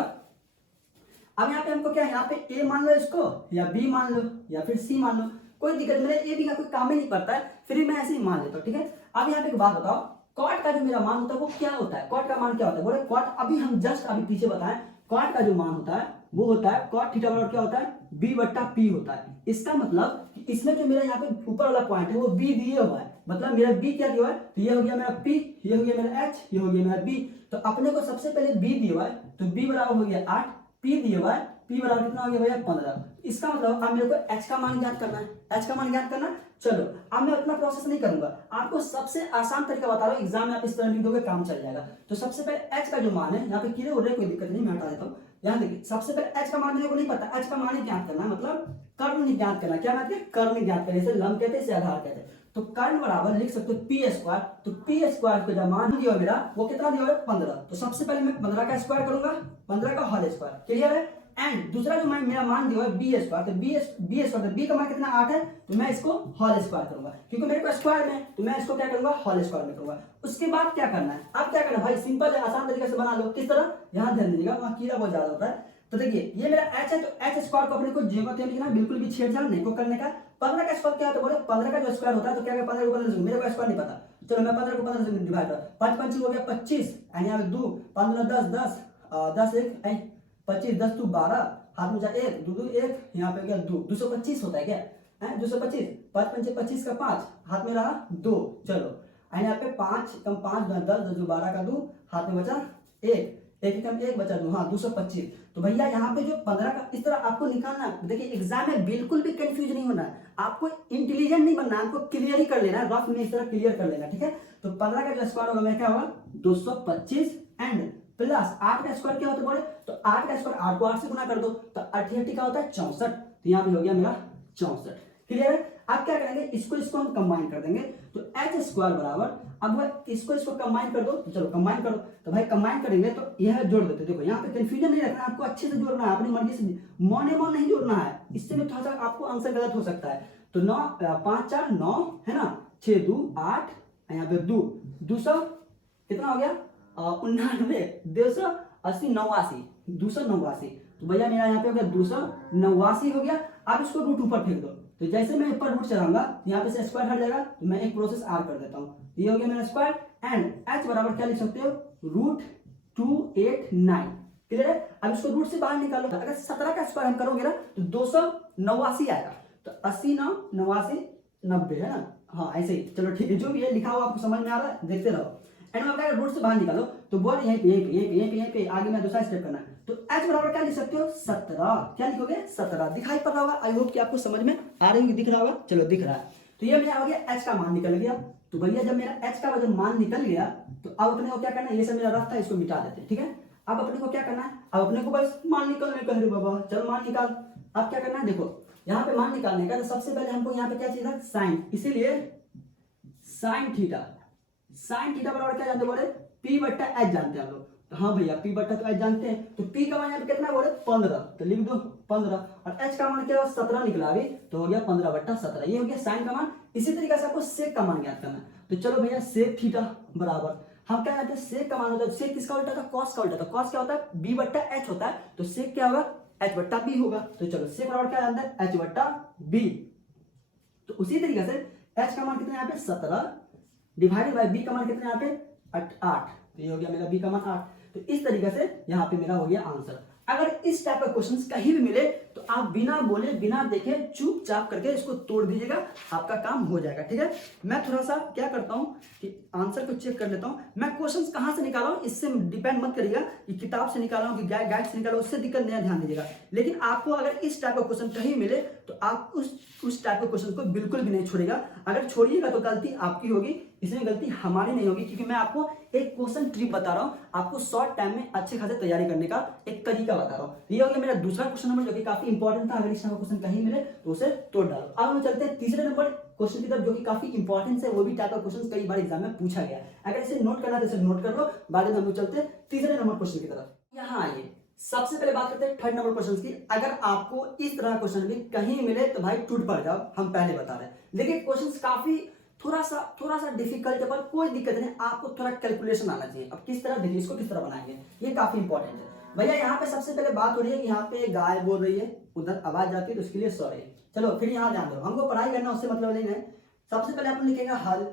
अब यहाँ पे हमको क्या है, यहाँ पे ए मान लो इसको, या बी मान लो, या फिर सी मान लो, कोई दिक्कत, मेरे ए बी का कोई काम ही नहीं पड़ता है, फिर मैं ऐसे ही मान लेता हूँ, ठीक है। अब यहाँ पे एक बात बताओ, कॉट का जो मेरा मान होता है वो क्या होता है, कॉट का मान क्या होता है, बोले कॉट, अभी हम जस्ट अभी पीछे बताएं, कॉट का जो मान होता है वो होता है कॉट थीटा बराबर क्या होता है, बी बट्टा पी होता है। इसका मतलब कि इसमें जो मेरा यहाँ पे ऊपर वाला पॉइंट है वो बी दिया हुआ है, मतलब मेरा बी क्या दिया हुआ है, तो ये हो गया मेरा पी, ये हो गया मेरा एच, ये हो गया मेरा बी। तो अपने को सबसे पहले बी दिया हुआ है, तो बी बराबर हो गया 8, पी दिया हुआ है, पी बराबर कितना हो गया भैया 15। इसका मतलब अब मेरे को एच का मान ज्ञात करना है, एच का मान ज्ञात करना। चलो अब मैं उतना प्रोसेस नहीं करूंगा, आपको सबसे आसान तरीका बता रहा हूँ, एग्जाम में आप इस तरह लिख दोगे काम चल जाएगा। तो सबसे पहले एच का जो मान है, यहाँ पे क्लियर हो रहा है, कोई दिक्कत नहीं, मैं हटा देता हूँ। यहाँ देखिए, सबसे पहले एच का मान मेरे को नहीं पता, एच का मान ही ज्ञात करना है, मतलब कर्ण ज्ञात करना। क्या मतलब कर्ण ज्ञात करने से लंब कहते हैं, इसे आधार कहते हैं। तो कर्ण बराबर लिख सकते हो पी स्क्वायर, तो पी स्क्वायर को जो मान दिया मेरा वो कितना दिया है 15। तो सबसे पहले मैं 15 का स्क्वायर करूंगा, 15 का होल स्क्वायर। क्लियर है? एंड दूसरा जो मेरा मान दिया है बी स्क्वायर, तो बी स्क्वायर, तो बी का मान कितना 8 है, तो मैं इसको होल स्क्वायर करूंगा, क्योंकि मेरे को स्क्वायर में, तो मैं इसको क्या करूंगा, होल स्क्वायर में करूंगा। उसके बाद क्या करना है, अब क्या करना है भाई, सिंपल है, आसान तरीके से बना लो। किस तरह, यहाँ ध्यान दीजिएगा, वहाँ कीड़ा बहुत ज्यादा होता है। तो देखिए ये मेरा एच है, तो एच स्क्वायर को अपने को जेमा के लिखना, बिल्कुल भी छेड़छाड़ नहीं को करने का। 15 का स्क्वायर क्या होता है, बोले 15 का जो स्क्वायर होता है, तो क्या 15 को 15 से, मेरे को स्क्वायर नहीं पता, चलो मैं 15 को 15 से डिवाइड कर, 5 5 हो गया 25, एंड यहाँ पे 2 15 10 10 10 1 25 10 2 12, हाथ में जा 1 2 2 1, यहाँ पे क्या 2 225 होता है क्या है, 225, 5 5 25 का 5, हाथ में रहा 2, चलो एंड यहाँ पे 5 कम 5 10 10 12 का 2, हाथ में बचा 1 एक कम 1 बचा 2, हाँ 225। तो भैया यहाँ पे जो 15 का इस तरह आपको निकालना है। देखिए एग्जाम में बिल्कुल भी कंफ्यूज नहीं होना है, आपको इंटेलिजेंट नहीं बनना है, आपको क्लियर ही कर लेना है, रफ में इस तरह क्लियर कर लेना, ठीक है। तो 15 का जो स्क्वायर होगा मेरा क्या होगा 225, एंड प्लस 8 का स्क्वायर क्या होता है बोले, तो 8 का स्क्वायर 8 को 8 से गुना कर दो, तो 8 का होता है 64, तो यहाँ पे हो गया मेरा 64। क्लियर है? अब क्या करेंगे, इसको हम कंबाइन कर देंगे, तो एच स्क्वायर बराबर, अब इसको कंबाइन कर दो, तो चलो कंबाइन करो, तो भाई कंबाइन करेंगे तो यह जोड़ देते। देखो यहाँ पे कंफ्यूजन नहीं रखना, आपको अच्छे से जोड़ना है, अपनी मर्जी से, मौने मौन नहीं जोड़ना है, इससे भी थोड़ा सा आपको आंसर गलत हो सकता है। तो 9 5 4 9 है ना, 6 2 8, यहाँ पे 2 200 कितना हो गया 99 280 89 289, तो भैया मेरा यहाँ पे हो गया 289 हो गया। अब इसको रूट ऊपर फेंक दो, तो जैसे मैं ऊपर रूट चलाऊंगा यहाँ पे से स्क्वायर हट जाएगा, तो मैं एक प्रोसेस आर कर देता हूँ, ये हो गया मेरा स्क्वायर, एंड एच बराबर क्या लिख सकते हो √289। क्लियर है? अब इसको रूट से बाहर निकालो, अगर 17 का स्क्वायर हम करोगे ना तो 289 आएगा, तो 80 9 89 90 है ना, हाँ ऐसे ही। चलो ठीक है, जो भी है लिखा हुआ आपको समझ में आ रहा है, देखते रहो। एंड में अगर रूट से बाहर निकालो तो बोल यहीं पे आगे मैं दूसरा स्टेप करना है, तो h बराबर क्या लिख सकते हो 17, क्या लिखोगे 17, दिखाई पड़ रहा होगा, आई होप कि आपको समझ में आ रही होगी, दिख रहा होगा, चलो दिख रहा है। तो ये मेरा हो गया h का मान निकल गया। तो भैया जब मेरा h का जब मान निकल गया तो अब अपने को क्या करना है, ये सब मेरा रफ था इसको मिटा देते हैं, ठीक है। अब अपने को क्या करना है, अब अपने को बस मान निकालने का है रे बाबा, चल मान निकाल। अब क्या करना है, देखो यहाँ पे मान निकालने का, तो सबसे पहले हमको यहाँ पे क्या चाहिए था, साइन, इसीलिए साइन थीटा बराबर क्या जानते बोले, p बट्टा h जानते हैं हम लोग। तो हाँ भैया p बट्टा तो h जानते हैं, तो p का मान यहाँ पे कितना बोले 15, तो लिख दो 15, और h का मान क्या 17 निकला अभी, तो हो गया 15/17, ये हो गया साइन का मान। इसी तरीके से आपको सेक का मान ज्ञात करना है। तो चलो भैया सेक थीटा बराबर, हम क्या कहते हैं सेक का मान होता है, सेक किसका उल्टा था, कॉस का उल्टा था। कॉस क्या होता है b बट्टा h होता है, तो सेक क्या होगा h बट्टा b होगा। तो चलो सेक बराबर क्या जानते हैं h बट्टा b। तो उसी तरीके से h का मान कितना यहाँ पे 17 डिवाइडेड बाय b का मान कितना यहाँ पे 8, तो ये हो गया मेरा b का मान 8। तो इस तरीके से यहाँ पे मेरा हो गया आंसर। अगर इस टाइप का क्वेश्चंस कहीं भी मिले तो आप बिना बोले बिना देखे चुपचाप करके इसको तोड़ दीजिएगा, आपका काम हो जाएगा, ठीक है। मैं थोड़ा सा क्या करता हूँ कि आंसर को चेक कर लेता हूँ, मैं क्वेश्चंस कहाँ से निकाला हूँ इससे डिपेंड मत करिएगा कि किताब से निकाला हूँ कि गाइड से निकाला, उससे दिक्कत नहीं, ध्यान दीजिएगा। लेकिन आपको अगर इस टाइप का क्वेश्चन कहीं मिले तो आप उस टाइप के क्वेश्चन को बिल्कुल भी नहीं छोड़ेगा। अगर छोड़िएगा तो गलती आपकी होगी, इसमें गलती हमारी नहीं होगी, क्योंकि मैं आपको एक क्वेश्चन ट्रिक बता रहा हूँ, आपको शॉर्ट टाइम में अच्छे खासे तैयारी करने का एक तरीका बता रहा हूँ। ये हो गया मेरा दूसरा क्वेश्चन नंबर, जो कि काफी इंपॉर्टेंट था। अगर इस टाइप का क्वेश्चन कहीं मिले तो उसे तोड़ डालो। अब हम चलते हैं तीसरे नंबर क्वेश्चन की तरफ, जो कि काफी इंपॉर्टेंट है, वो भी टाइप का क्वेश्चन कई बार एग्जाम में पूछा गया। अगर इसे नोट करना है तो इसे नोट कर लो, बाद में हम लोग चलते हैं तीसरे नंबर क्वेश्चन की तरफ। यहाँ आइए, सबसे पहले बात करते हैं थर्ड नंबर क्वेश्चन की। अगर आपको इस तरह क्वेश्चन भी कहीं मिले तो भाई टूट पड़ जाओ, हम पहले बता रहे हैं। लेकिन क्वेश्चन काफी थोड़ा सा डिफिकल्ट है, पर कोई दिक्कत नहीं, आपको थोड़ा कैलकुलेशन आना चाहिए। अब किस तरह देखिए, इसको किस तरह बनाएंगे, ये काफी इंपॉर्टेंट है भैया। यहाँ पे सबसे पहले बात हो रही है कि यहाँ पे गाय बोल रही है, उधर आवाज जाती है, तो उसके लिए सॉरी। चलो फिर यहाँ ध्यान दो, हमको पढ़ाई करना उससे मतलब नहीं है। सबसे पहले आपने लिखेगा हल,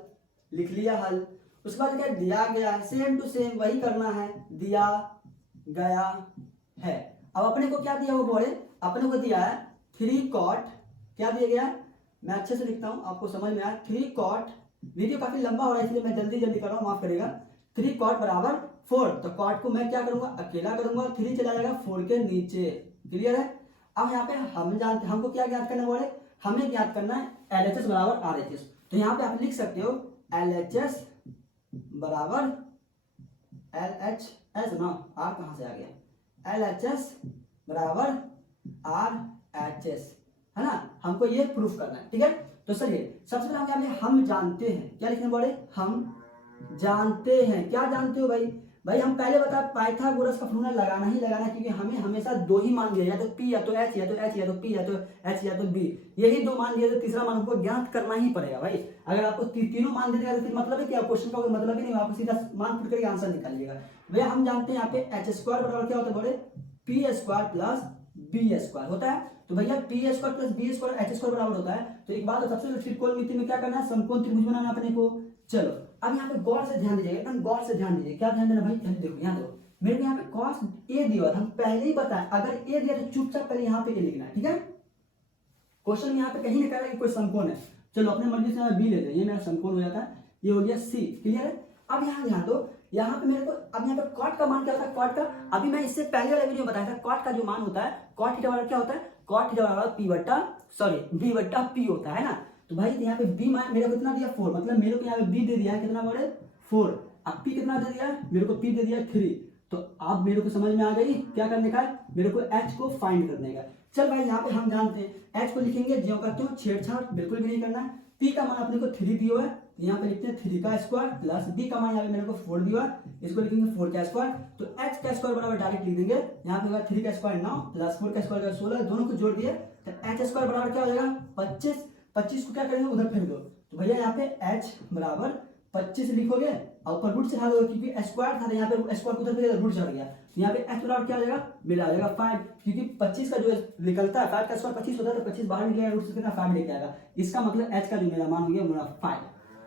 लिख लिया हल, उसके बाद क्या दिया गया है, सेम टू सेम वही करना है, दिया गया है। अब अपने को क्या दिया वो बोले, अपने को दिया है 3 cot, क्या दिया गया, मैं अच्छे से लिखता हूं आपको समझ में आया, 3 cot, वीडियो काफी लंबा हो रहा है इसलिए मैं जल्दी कर रहा हूं, माफ करेगा। 3 cot बराबर 4, तो cot को मैं क्या करूंगा अकेला करूंगा, 3 चला जाएगा 4 के नीचे, क्लियर है। अब यहाँ पे हम जानते, हमको क्या ज्ञात करना बोले, हमें ज्ञात करना है LHS बराबर RHS। तो यहाँ पे आप लिख सकते हो LHS बराबर LHS ना, R कहां से आ गया, LHS बराबर RHS, है ना, हमको ये प्रूफ करना है, ठीक है। तो चलिए सबसे पहले हम जानते हैं, क्या लिखने बोले, हम जानते हैं, क्या जानते हो भाई हम पहले बता पाइथागोरस का फॉर्मूला लगाना ही लगाना, क्योंकि हमें हमेशा 2 ही मान दिया, या तो p या तो h, या तो h या तो p, या तो h या तो b, यही 2 मान दिया, तो तीसरा मान हमको ज्ञात करना ही पड़ेगा भाई। अगर आपको तीनों मान दे देगा तो फिर मतलब है कि क्वेश्चन का कोई मतलब ही नहीं, आपको सीधा मान पुट करके आंसर निकालिएगा। भैया हम जानते हैं यहाँ पे h² बराबर क्या होता है बोले, p² प्लस b² होता है। तो भैया p² प्लस b² h² बराबर होता है। तो एक बात, सबसे पहले त्रिकोणमिति में क्या करना है, समकोण त्रिभुज बनाना है अपने को। चलो अब यहाँ पे गौर से ध्यान दीजिएगा, एकदम गौर से ध्यान दीजिए, क्या ध्यान देना भाई, देखो यहाँ देखो, मेरे को यहाँ पे cos a दिया, हम पहले ही बताएं, अगर a दिया तो चुपचाप पहले यहाँ पे a लिखना है, ठीक है। क्वेश्चन में यहाँ पे कहीं नहीं कह रहा कि कोई समकोण है, चलो अपने मर्जी से b लेते हैं, ये मेरा समकोण हो जाता है, ये हो गया c, क्लियर है। अब यहाँ ध्यान दो, यहाँ पे मेरे को अब यहाँ पे cot का मान क्या होता है, cot का अभी मैं इससे पहले वाले वीडियो में बताया था, cot का जो मान होता है, cot थीटा बराबर क्या होता है, cot थीटा बराबर b बट्टा p होता है ना। तो भाई यहाँ पे b मान मेरे को कितना दिया 4, मतलब मेरे को यहाँ पे b दे दिया है कितना बोले 4, अब p कितना दे दिया है, मेरे को p दे दिया 3। तो आप मेरे को समझ में आ गई क्या करने का है, मेरे को h को फाइंड करने का। चल भाई यहाँ पे हम जानते हैं h को लिखेंगे ज्यों का त्यों, छेड़छाड़ बिल्कुल भी नहीं करना है। p का मान अपने को 3 दिया है, यहाँ पे लिखते हैं 3 का स्क्वायर प्लस b का मान यहाँ पे मेरे को 4 दिया है, इसको लिखेंगे 4 का स्क्वायर। तो h का स्क्वायर बराबर डायरेक्ट लिख देंगे, यहाँ पे होगा 3 का स्क्वायर 9 प्लस 4 का स्क्वायर 16, दोनों को जोड़ दिए तो h स्क्वायर बराबर क्या हो जाएगा 25। 25 को क्या करेंगे उधर फेंक दो, तो भैया यहाँ पे h बराबर 25 लिखोगे और ऊपर रूट चढ़ा दोगे, क्योंकि स्क्वायर था यहाँ पे स्क्वायर उधर पे रूट चढ़ गया, तो यहाँ पे h बराबर क्या हो जाएगा, मिला आ जाएगा 5, क्योंकि 25 का जो निकलता है 5 का स्क्वायर 25 होता है, तो 25 बाहर निकलेगा, रूट से कितना 5 लेके आएगा, इसका मतलब h का जो मेरा मान हो गया मेरा 5।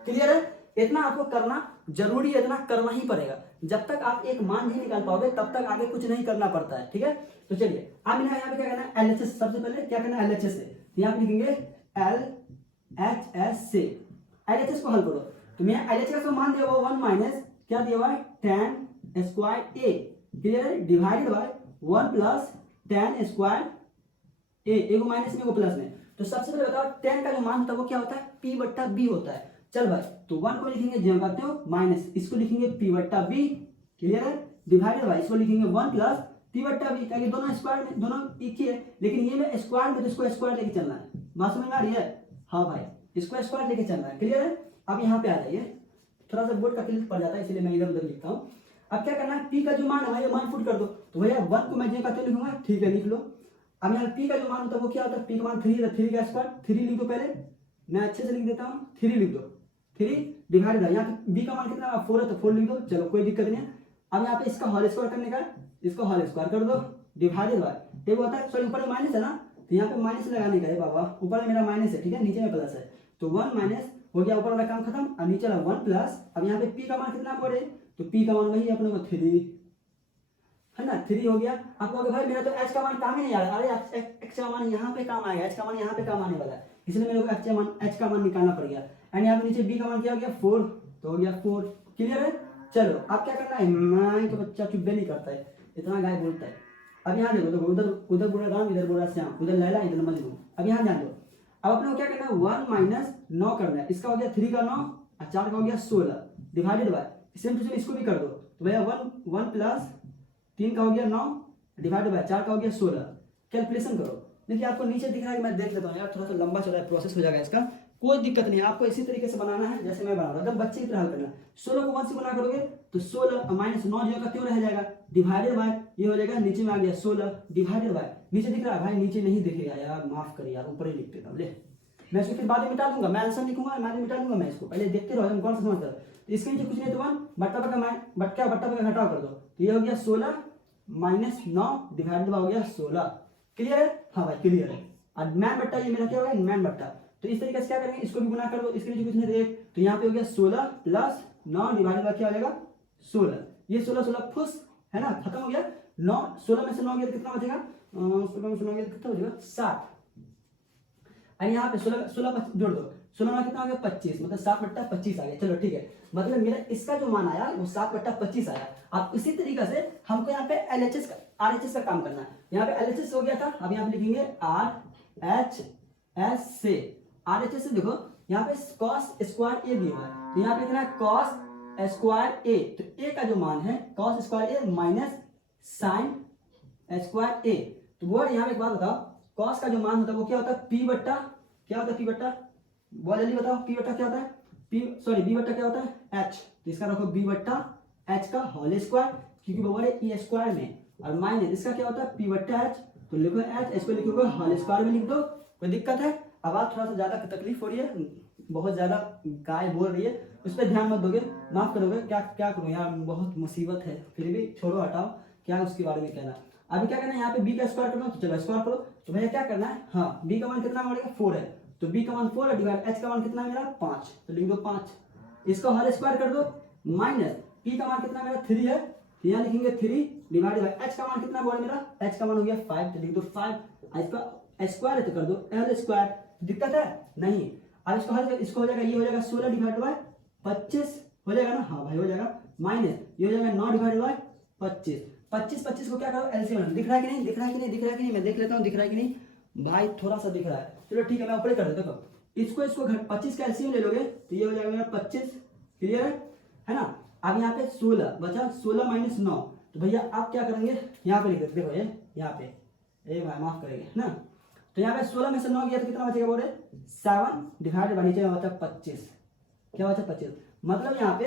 क्लियर है, इतना आपको करना जरूरी है, इतना करना ही पड़ेगा। जब तक आप एक मान नहीं निकाल पाओगे तब तक आगे कुछ नहीं करना पड़ता है, ठीक है। तो चलिए अब यहाँ पे क्या करना है, LHS, सबसे पहले क्या करना है LHS से, यहाँ पे लिखेंगे LHS से, LHS को हल करो। तो मैं LHS का मान दिया हुआ 1 माइनस क्या दिया हुआ है tan स्क्वायर a, क्लियर है, divided by 1 plus tan square a, एक माइनस में एक प्लस में। तो सबसे पहले बताओ tan का जो मान होता है वो क्या होता है P बट्टा B होता है। चल भाई, तो 1 को लिखेंगे जो कहते हो माइनस, इसको लिखेंगे P बट्टा B, क्लियर है, डिवाइडेड बाई इसको लिखेंगे 1 प्लस P बट्टा B, ताकि दोनों स्क्वायर में, दोनों एक ही है, लेकिन ये में स्क्वायर में तो इसको स्क्वायर लेके चलना है। बात समझ में आ रही है? हाँ भाई, इसको स्क्वायर लेके चलना है, क्लियर है। अब यहाँ पे आ जाइए, थोड़ा सा बोर्ड का क्लिक पड़ जाता है इसलिए मैं इधर उधर लिखता हूँ। अब क्या करना है, P का जो मान है मान पुट कर दो, तो भैया 1 को मैं जो कहते लिखूंगा, ठीक है लिख लो। अब यहाँ P का जो मान होता है वो क्या होता है, P का मान 3 है, 3 का स्क्वायर 3 लिख दो, पहले मैं अच्छे से लिख देता हूँ, 3 लिख दो, 3 डिवाइड बाई, यहाँ पे B का मान कितना 4 है तो 4 लिख दो, चलो कोई दिक्कत नहीं है। अब यहाँ पे इसका होल स्क्वायर करने का, इसको होल स्क्वायर कर दो, डिवाइडेड बाई ये होता है, सॉरी ऊपर में माइनस है ना, तो यहाँ पे माइनस लगाने का है बाबा, ऊपर में मेरा माइनस है, ठीक है, नीचे में प्लस है, तो 1 माइनस हो गया, ऊपर वाला काम खत्म, और नीचे वाला 1 प्लस, अब यहाँ पे P का मान कितना पड़े, तो P का मान वही अपने को 3 है ना, 3 हो गया। आपको अगर भाई मेरा तो H का मान काम ही नहीं आ रहा, अरे X का मान यहाँ पे काम आएगा, H का मान यहाँ पे काम आने वाला है, इसलिए मेरे को H का मान निकालना पड़ गया। एंड यहाँ पे नीचे B का मान क्या हो गया 4, तो हो गया 4, क्लियर है। चलो अब क्या करना है, माई का बच्चा चुप्पे नहीं करता है, इतना गाय बोलता है। अब यहाँ देखो, देखो उधर उधर बोला राम, इधर बोला श्याम, उधर लैला इधर मजनू। अब यहाँ ध्यान दो, अब अपने को क्या करना है, 1 माइनस 9 करना है, इसका हो गया 3 का 9 और 4 का हो गया 16, divided by same to same इसको भी कर दो, तो भैया 1 प्लस 3 का हो गया 9 डिवाइडेड बाय 4 का हो गया 16, कैलकुलेशन करो। देखिए आपको नीचे दिख रहा है कि मैं देख लेता हूँ यार, थोड़ा सा लंबा चौड़ा प्रोसेस हो जाएगा इसका, कोई दिक्कत नहीं है, आपको इसी तरीके से बनाना है जैसे मैं बना रहा हूँ, एकदम बच्चे की तरह हल करना है। 16 को 1 से गुना करोगे तो 16 माइनस 9 जो का क्यों रह जाएगा, डिवाइडेड बाय ये हो जाएगा, नीचे में आ गया 16 डिवाइडेड बाय, नीचे दिख रहा है भाई, नीचे नहीं दिखेगा यार, माफ करिए यार, ऊपर ही लिख देता हूँ, ले मैं इसको फिर बाद में मिटा दूंगा, मैं आंसर लिखूंगा बाद में मिटा दूंगा, मैं इसको पहले देखते रहो, कौन सा समझता है। तो इसके नीचे कुछ नहीं तो 1 बट्टा बट्टा घटाओ कर दो, तो ये हो गया 16 माइनस 9 डिवाइडेड बाय हो गया 16, क्लियर है। हाँ भाई क्लियर है। अब मैन बट्टा ये मेरा क्या होगा, मैन बट्टा, तो इस तरीके से क्या करेंगे, इसको भी गुना कर दो, इसके नीचे कुछ नहीं तो 1, तो यहाँ पे हो गया 16 प्लस 9 डिवाइडेड बाय क्या हो जाएगा 16, ये 16 फुस है ना, खत्म हो गया। 9 16 में से 9 गया तो कितना बचेगा, 16 में से 9 गया तो कितना बचेगा 60, और यहाँ पे 16 जोड़ दो, 16 में कितना आ गया 25, मतलब 7 बट्टा 25 आ गया। चलो ठीक है, मतलब मेरा इसका जो मान आया वो 7 बट्टा 25 आया। अब इसी तरीके से हमको यहाँ पे LHS का RHS का काम करना है। यहाँ पे LHS हो गया था, अब यहाँ पे लिखेंगे RHS से, RHS से देखो यहाँ पे cos स्क्वायर ए दिया है, तो यहाँ पे कितना cos स्क्वायर ए, तो ए का जो मान है cos स्क्वायर ए माइनस साइन स्क्वायर ए, तो वो यहाँ पे एक बात बताओ, cos का जो मान होता है वो क्या होता है P बट्टा, क्या होता है P बट्टा, बहुत जल्दी बताओ P बट्टा क्या होता है, B बट्टा क्या होता है H, तो इसका रखो B बट्टा H का होल स्क्वायर, क्योंकि बराबर है E स्क्वायर में, और माइनस इसका क्या होता है P बट्टा H, तो लिखो H, इसको लिखोगे होल स्क्वायर में लिख दो, कोई दिक्कत है। अब आप थोड़ा सा ज्यादा तकलीफ हो रही है, बहुत ज्यादा गाय बोल रही है, उस पर ध्यान मत दोगे, माफ करोगे, क्या क्या करूँ यार, बहुत मुसीबत है, फिर भी छोड़ो हटाओ, क्या उसके बारे में कहना। अभी क्या करना है, यहाँ पे B का स्क्वायर करना, तो चलो स्क्वायर करो, तो भैया क्या करना है, हाँ B का मान कितना पड़ेगा 4 है, तो B का मान 4 है डिवाइड H का मान कितना मेरा 5, तो लिख दो 5, इसको होल स्क्वायर कर दो, माइनस P का मान कितना मेरा 3 है, तो यहाँ लिखेंगे 3 डिवाइड बाय H का मान कितना बोला मेरा, H का मान हो गया 5, तो लिख दो 5, इसका स्क्वायर है तो कर दो L स्क्वायर, दिक्कत है नहीं। अब इसको हो जाएगा, ये हो जाएगा 16 डिवाइड बाय 25 हो जाएगा ना, हाँ भाई हो जाएगा, माइनस ये हो जाएगा 9 डिवाइड बाय 25 को क्या करो एलसीएम, दिख रहा है कि नहीं, दिख रहा है कि नहीं, दिख रहा है कि नहीं, मैं देख लेता हूँ दिख रहा है कि नहीं भाई, थोड़ा सा दिख रहा है, चलो ठीक है मैं ऊपर कर देता हूँ, इसको 25 का एलसीएम ले लोगे तो ये हो जाएगा मेरा 25, क्लियर है ना। अब यहाँ पे 16 बचा, 16 माइनस 9, तो भैया आप क्या करेंगे, यहाँ पे लिख देते, देखो ये यहाँ पे, ए भाई माफ करेंगे ना, तो यहाँ पे 16 में से 9 गया तो कितना बचेगा बोले 7 डिवाइडेड बाय नीचे में बचा 25, क्या बचा 25, मतलब यहाँ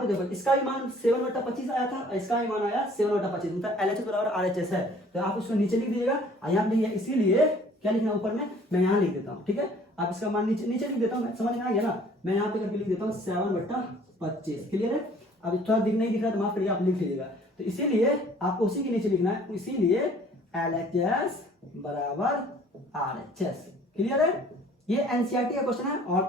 पे देखो इसका भी मान 7/25 आया था, इसका भी मान आया 7/25, मतलब LHS बराबर RHS है, तो आप उसको नीचे लिख दीजिएगा, यहाँ पे इसीलिए क्या लिखना ऊपर में, मैं यहाँ लिख देता हूँ, ठीक है, आप इसका मान नीचे लिख देता हूँ, समझ में आ गया ना, मैं यहाँ पे करके लिख देता हूँ 7/25, क्लियर है। अब थोड़ा नहीं दिख रहा तो माफ करिए, आप लिख लीजिएगा, तो इसीलिए आपको उसी के नीचे लिखना है, इसीलिए LHS बराबर RHS, क्लियर है। ये एनसीईआरटी का क्वेश्चन है, और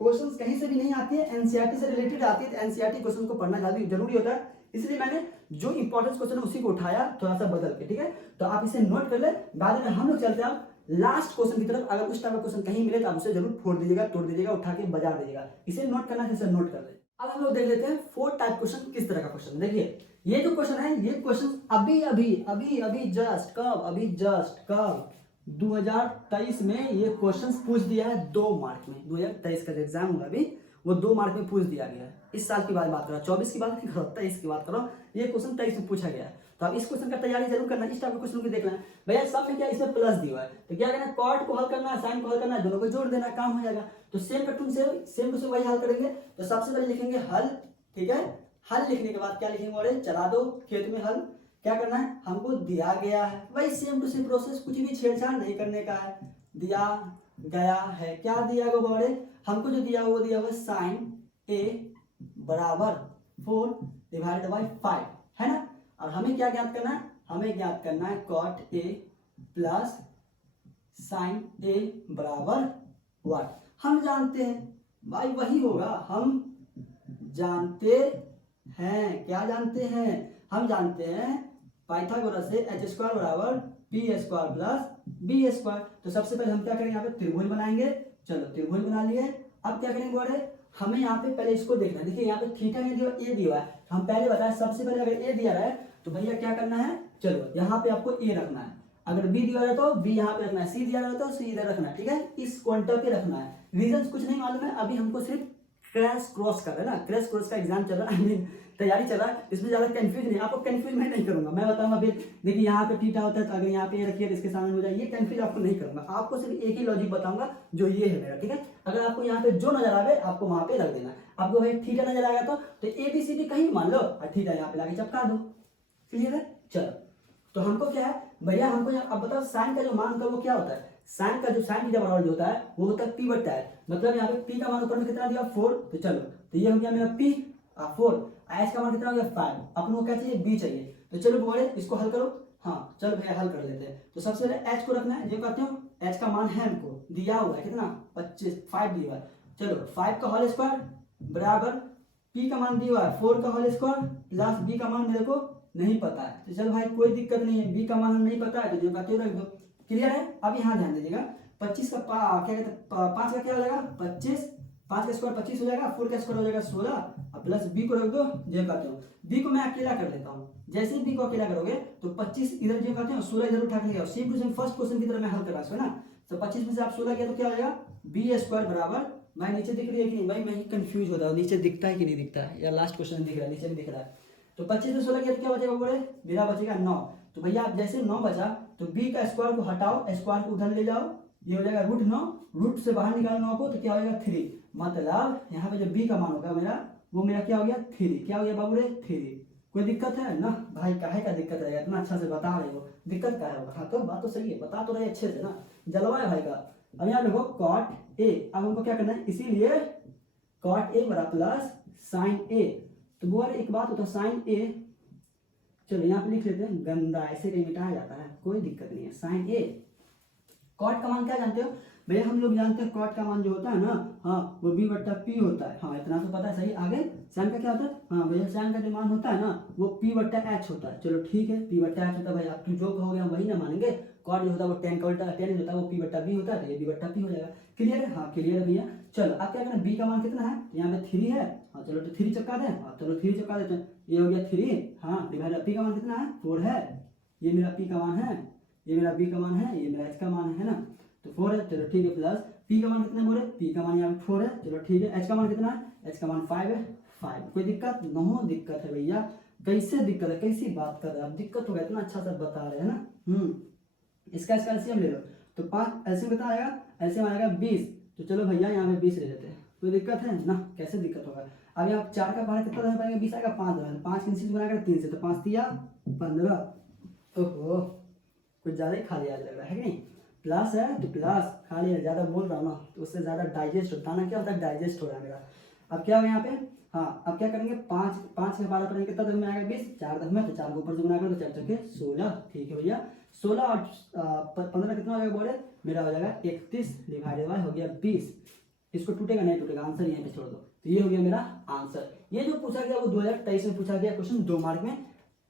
क्वेश्चंस कहीं से भी नहीं आती है, एनसीईआरटी से रिलेटेड आती है, तो एनसीईआरटी क्वेश्चन को पढ़ना ज्यादा जरूरी होता है, इसलिए मैंने जो इंपॉर्टेंट क्वेश्चन है उसी को उठाया थोड़ा सा बदल के, ठीक है, तो आप इसे नोट कर ले, बाद में हम लोग चलते हैं लास्ट क्वेश्चन की तरफ। अगर उस टाइप का क्वेश्चन कहीं मिले तो आप उसे जरूर फोड़ दीजिएगा, तोड़ दीजिएगा, उठा के बजा दीजिएगा, इसे नोट करना है, इसे नोट कर ले। अब हम लोग देख लेते हैं 4 टाइप क्वेश्चन किस तरह का क्वेश्चन। देखिए ये जो क्वेश्चन है, ये क्वेश्चन अभी जस्ट कब 2023 में ये क्वेश्चंस पूछ दिया है 2 मार्क में। 2023 का जो एग्जाम हुआ अभी वो 2 मार्क में पूछ दिया गया है। इस साल की बात करो, 24 की बात नहीं करो, 23 की बात करो। ये क्वेश्चन 23 में पूछा गया है, तो आप इस क्वेश्चन का तैयारी जरूर करना। इस टाइप के क्वेश्चन को देखना है भैया। सब में क्या इसमें प्लस दिया हुआ है, तो क्या करना है, कॉट को हल करना है, साइन को हल करना है, दोनों को जोड़ देना, काम हो जाएगा। तो सेम टू सेम वही हल करेंगे। तो सबसे पहले लिखेंगे हल, ठीक है। हल लिखने के बाद क्या लिखेंगे, और चला दो खेत में हल। क्या करना है, हमको दिया गया है, वही सेम टू सेम प्रोसेस, कुछ भी छेड़छाड़ नहीं करने का है। दिया गया है, क्या दिया गया बड़े, हमको जो दिया वो दिया हुआ साइन ए बराबर 4 डिवाइडेड बाई 5, है ना। और हमें क्या ज्ञात करना है, हमें ज्ञात करना है कॉट ए प्लस साइन ए बराबर 1। हम जानते हैं भाई वही होगा, हम जानते हैं, क्या जानते हैं, हम जानते हैं पाइथागोरस से एच स्क्वायर बराबर P square plus B square. तो सबसे पहले हम क्या करेंगे, यहाँ पे त्रिभुज बनाएंगे। चलो त्रिभुज बना लिए। अब क्या करेंगे बोले, हमें यहाँ पे पहले इसको देखना है। देखिए यहाँ पे थीटा नहीं दिया, ए दिया है। तो हम पहले बताए सबसे पहले अगर ए दिया है तो भैया क्या करना है, चलो यहाँ पे आपको ए रखना है। अगर बी दिया है तो बी यहाँ पे रखना है, सी दिया है तो सी इधर रखना है, ठीक है। इस क्वांटम पे रखना है। रीजन कुछ नहीं मालूम है, अभी हमको सिर्फ क्रैश क्रॉस कर रहे हैं ना, क्रैश क्रॉस का एग्जाम चल रहा है, तैयारी चल रहा है। इसमें ज्यादा कंफ्यूज नहीं, आपको कंफ्यूज मैं नहीं करूंगा। मैं बताऊंगा अभी, देखिए यहाँ पे थीटा होता है तो अगर यहाँ पे रखिए तो इसके सामने हो जाए, ये कंफ्यूज आपको नहीं करूंगा। आपको सिर्फ एक ही लॉजिक बताऊंगा जो ये है मेरा, ठीक है। अगर आपको यहाँ पे जो नजर आवे आपको वहां पे रख देना। आपको भाई थीटा नजर आएगा तो ए बी सी डी कहीं मान लो और थीटा यहाँ पे लाके चिपका दो, क्लियर है। चलो तो हमको क्या है भैया, हमको यहाँ अब बताओ साइन का जो मान होता है वो क्या होता है। साइन का जो साइन थीटा बराबर जो होता है वो होता है पी बट्टा है। मतलब यहाँ पे पी का मान ऊपर में कितना दिया 4, तो चलो तो ये हो गया मेरा पी 4। एच का मान कितना हो गया 5। अपन को क्या चाहिए, बी चाहिए। तो चलो बोले इसको हल करो। हाँ चलो भैया हल कर लेते हैं। तो सबसे पहले एच को रखना है, जो कहते हो एच का मान है हमको दिया हुआ है कितना 25, 5 दिया हुआ है। चलो 5 का होल स्क्वायर बराबर पी का मान दिया हुआ है 4 का होल स्क्वायर प्लस बी का मान मेरे को नहीं पता है। तो चलो भाई कोई दिक्कत नहीं है, बी का मान नहीं पता है तो जो कहते हो रख दो, क्लियर है। अब यहाँ ध्यान दीजिएगा 25 का क्या कहते हैं 5 का क्या हो जाएगा 25, 5 का स्क्वायर 25 हो जाएगा, 4 का स्क्वायर हो जाएगा 16 और प्लस बी को रख दो जो कहते हो। बी को मैं अकेला कर लेता हूँ। जैसे ही बी को अकेला करोगे तो 25 इधर जो कहते हैं 16 इधर उठा के same to same first question की तरह मैं हल कर रहा हूँ ना। तो 25 में से आप 16 किया तो क्या हो जाएगा बी स्क्वायर बराबर, भाई नीचे दिख रही है कि नहीं, भाई मैं ही कंफ्यूज होता हूँ नीचे दिखता है कि नहीं दिखता है, या लास्ट क्वेश्चन दिख रहा है नीचे भी दिख रहा है। तो 25 में 16 किया तो क्या बचेगा बोले, मेरा बचेगा 9। तो भैया आप जैसे 9 बचा तो b का स्क्वायर को हटाओ, स्क्वायर को उधर ले जाओ, ये हो जाएगा √9, रूट से बाहर निकालो 9 को तो क्या हो जाएगा 3। मतलब यहाँ पे जो b का मान होगा मेरा वो मेरा क्या हो गया 3। क्या हो गया बाबू रे 3। कोई दिक्कत है ना भाई, काहे का दिक्कत है, इतना अच्छा से बता रहे हो, दिक्कत क्या है। हाँ तो बात तो सही है, बता तो रहे अच्छे से ना, जलवा है भाई का। अब यहाँ देखो कॉट ए, अब हमको क्या करना है, इसीलिए कॉट ए बराबर प्लस साइन ए। तो वो एक बात होता है साइन ए, चलो यहाँ पे लिख लेते हैं, गंदा ऐसे कहीं मिटाया जाता है, कोई दिक्कत नहीं है। साइन ए, कॉट का मान क्या जानते हो भैया, हम लोग जानते हैं कॉट का मान जो होता है ना, हाँ वो बी बट्टा पी होता है। हाँ इतना तो पता है, सही। आगे साइन का क्या होता है, हाँ भैया साइन का जो मान होता है ना वो पी बट्टा एच होता है। चलो ठीक है पी बट्टा एच होता है भाई, आप जो कहोगे हम वही ना मानेंगे। कॉट जो होता है वो टेन का उल्टा, टेन होता है वो पी बट्टा बी होता है, तो ये बी बट्टा पी हो जाएगा। क्लियर है, हाँ क्लियर है भैया। चलो अब क्या करना, बी का मान कितना है, यहाँ पे 3 है। हाँ चलो तो 3 चिपका दें, हाँ चलो 3 चिपका देते हैं, ये हो गया 3। हाँ डिवाइड, पी का मान कितना है 4 है, ये मेरा पी का मान है, ये मेरा बी का मान है, ये मेरा एच का मान है ना, तो 4 है। चलो ठीक है, प्लस पी का मान कितना बोले, पी का मान यहाँ पे 4 है। चलो ठीक है, एच का मान कितना है, एच का मान 5 है, 5। कोई दिक्कत नहीं, दिक्कत है भैया, कैसे दिक्कत है, कैसी बात कर रहे हैं आप, दिक्कत होगा, इतना अच्छा सा बता रहे हैं ना। इसका एलसीएम ले लो तो 5 एलसीएम कितना आएगा, एलसीएम आएगा 20। तो चलो भैया यहाँ पे 20 ले लेते हैं, कोई दिक्कत है ना, कैसे दिक्कत होगा। अब यहाँ 4 का पढ़ा कितना पाएंगे, 20 आएगा 5, 5 इंचज बनाकर 3 से, तो 5 दिया 15। ओहो कुछ ज़्यादा ही खा लिया लग रहा है कि नहीं, प्लस है तो प्लस खा लिया, ज़्यादा बोल रहा हूँ ना तो उससे ज़्यादा डाइजेस्ट होता है ना, क्या होता है डाइजेस्ट हो रहा है मेरा। अब क्या होगा यहाँ पे, हाँ अब क्या करेंगे, 5 के 12 पढ़ेंगे कितना में आएगा 20, 4 10 में, तो 4 को ऊपर से गुना करो तो 4 चौके 16। ठीक है भैया, 16 और 15 कितना हो जाएगा बोले, मेरा हो जाएगा 31 डिवाइडेड बाय हो गया 20। इसको टूटेगा नहीं टूटेगा, आंसर यहीं पे छोड़ दो। तो ये हो गया मेरा आंसर। ये जो पूछा गया वो 2023 में पूछा गया क्वेश्चन, 2 मार्क में,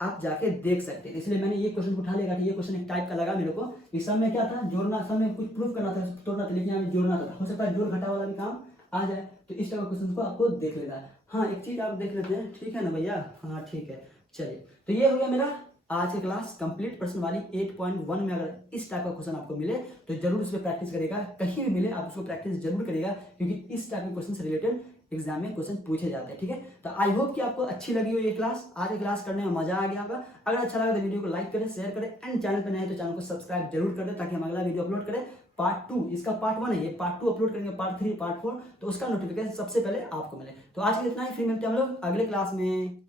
आप जाके देख सकते हैं। इसलिए मैंने ये क्वेश्चन उठा लिया कि ये क्वेश्चन एक टाइप का लगा मेरे को। इस समय क्या था, जोड़ना, समय कुछ प्रूफ करना था, तोड़ना था, लेकिन यहाँ जोड़ना था। हो सकता है जोड़ घटा वाला भी काम आ जाए, तो इस टाइप के क्वेश्चन को आपको देख लेना है। हाँ एक चीज आप देख लेते हैं, ठीक है ना भैया, हाँ ठीक है। चलिए तो ये हो गया मेरा आज की क्लास कंप्लीट प्रश्न वाली 8.1 में अगर इस टाइप का क्वेश्चन आपको मिले तो जरूर उस पर प्रैक्टिस करेगा। कहीं भी मिले आप उसको प्रैक्टिस जरूर करेगा, क्योंकि इस टाइप के क्वेश्चन से रिलेटेड एग्जाम में क्वेश्चन पूछे जाते हैं। ठीक है, तो आई होप कि आपको अच्छी लगी हो ये क्लास। आज की क्लास करने में मजा आ गया होगा। अगर अच्छा लगा तो वीडियो को लाइक करें, शेयर करें एंड चैनल पर नए हैं तो चैनल को सब्सक्राइब जरूर कर दें, ताकि हम अगला वीडियो अपलोड करें। पार्ट 2, इसका पार्ट 1 है, ये पार्ट 2 अपलोड करेंगे, पार्ट 3, पार्ट 4, तो उसका नोटिफिकेशन सबसे पहले आपको मिले। तो आज के लिए इतना ही, फिर मिलते हैं हम लोग अगले क्लास में।